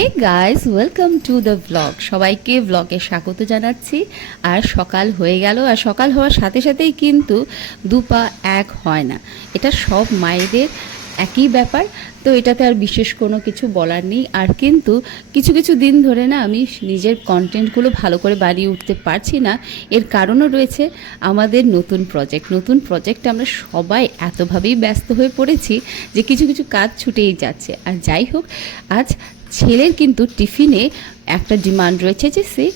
Hey guys, welcome to the blog. সবাইকে ব্লগে স্বাগত জানাচ্ছি। আর সকাল হয়ে গেল, আর সকাল হওয়ার সাথে সাথেই কিন্তু দুপা এক হয় না, এটা সব মায়েদের একই ব্যাপার। তো এটাতে আর বিশেষ কোনো কিছু বলার নেই। আর কিন্তু কিছু কিছু দিন ধরে না আমি নিজের কন্টেন্টগুলো ভালো করে বানিয়ে উঠতে পারছি না। এর কারণও রয়েছে আমাদের নতুন প্রজেক্টে আমরা সবাই এতভাবেই ব্যস্ত হয়ে পড়েছি যে কিছু কিছু কাজ ছুটেই যাচ্ছে। আর যাই হোক, আজ ছেলের কিন্তু টিফিনে একটা ডিমান্ড রয়েছে যে সে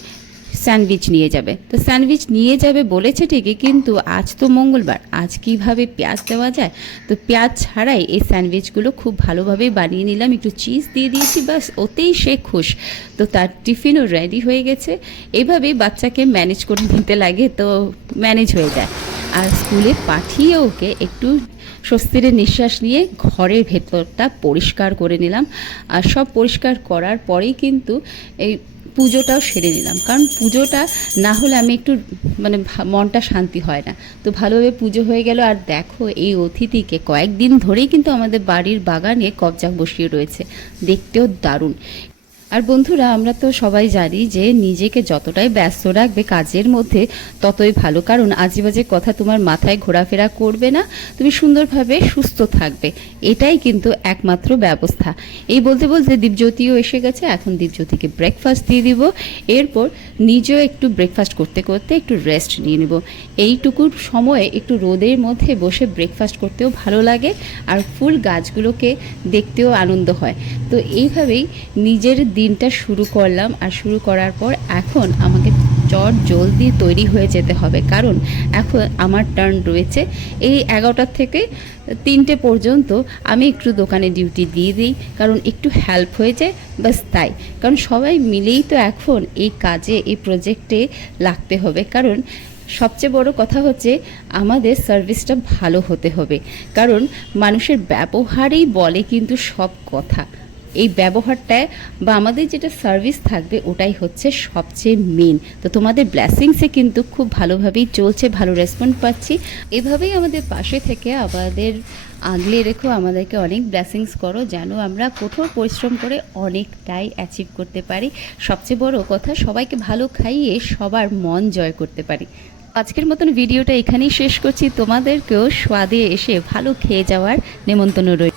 স্যান্ডউইচ নিয়ে যাবে। তো স্যান্ডউইচ নিয়ে যাবে বলেছে ঠিকই, কিন্তু আজ তো মঙ্গলবার, আজ কিভাবে পেঁয়াজ দেওয়া যায়? তো পেঁয়াজ ছাড়াই এই স্যান্ডউইচগুলো খুব ভালোভাবেই বানিয়ে নিলাম, একটু চিজ দিয়ে দিয়েছি, বাস ওতেই সে খুশ। তো তার টিফিনও রেডি হয়ে গেছে। এইভাবেই বাচ্চাকে ম্যানেজ করে নিতে লাগে, তো ম্যানেজ হয়ে যায়। আর স্কুলে পাঠিয়ে ওকে একটু স্বস্তির নিঃশ্বাস নিয়ে ঘরের ভেতরটা পরিষ্কার করে নিলাম। আর সব পরিষ্কার করার পরেই কিন্তু এই পুজোটাও সেরে নিলাম, কারণ পুজোটা না হলে আমি একটু মনটা শান্তি হয় না। তো ভালোভাবে পুজো হয়ে গেল। আর দেখো, এই অতিথিকে কয়েকদিন ধরেই কিন্তু আমাদের বাড়ির বাগানে কবজা বসিয়ে রয়েছে, দেখতেও দারুণ। আর বন্ধুরা, আমরা তো সবাই জানি যে নিজেকে যতটাই ব্যস্ত রাখবে কাজের মধ্যে ততই ভালো, কারণ আজেবাজে কথা তোমার মাথায় ঘোরাফেরা করবে না, তুমি সুন্দরভাবে সুস্থ থাকবে। এটাই কিন্তু একমাত্র ব্যবস্থা। এই বলতে বলতে দীপজ্যোতিও এসে গেছে। এখন দীপজ্যোতিকে ব্রেকফাস্ট দিয়ে দিব, এরপর নিজেও একটু ব্রেকফাস্ট করতে করতে একটু রেস্ট নিয়ে নেব। এইটুকুর সময়ে একটু রোদের মধ্যে বসে ব্রেকফাস্ট করতেও ভালো লাগে, আর ফুল গাছগুলোকে দেখতেও আনন্দ হয়। তো এইভাবেই নিজের দিনটা শুরু করলাম। আর শুরু করার পর এখন আমাকে জলদি তৈরি হয়ে যেতে হবে, কারণ এখন আমার টার্ন রয়েছে এই 11টা থেকে 3টে পর্যন্ত। আমি একটু দোকানে ডিউটি দিয়ে দিই, কারণ একটু হেল্প হয়ে যায়, বাস তাই। কারণ সবাই মিলেই তো এখন এই কাজে, এই প্রজেক্টে লাগতে হবে। কারণ সবচেয়ে বড় কথা হচ্ছে আমাদের সার্ভিসটা ভালো হতে হবে, কারণ মানুষের ব্যবহারেই বলে কিন্তু সব কথা। এই ব্যবহারটায় বা আমাদের যেটা সার্ভিস থাকবে ওটাই হচ্ছে সবচেয়ে মেন। তো তোমাদের ব্লেসিংসে কিন্তু খুব ভালোভাবেই চলছে, ভালো রেসপন্স পাচ্ছি। এভাবেই আমাদের পাশে থেকে আমাদের আগলে রেখো, আমাদেরকে অনেক ব্লেসিংস করো, যেন আমরা কঠোর পরিশ্রম করে অনেকটাই অ্যাচিভ করতে পারি। সবচেয়ে বড় কথা, সবাইকে ভালো খাইয়ে সবার মন জয় করতে পারি। আজকের মতন ভিডিওটা এখানেই শেষ করছি। তোমাদেরকেও স্বাদে এসে ভালো খেয়ে যাওয়ার নেমন্তন্ন রইল।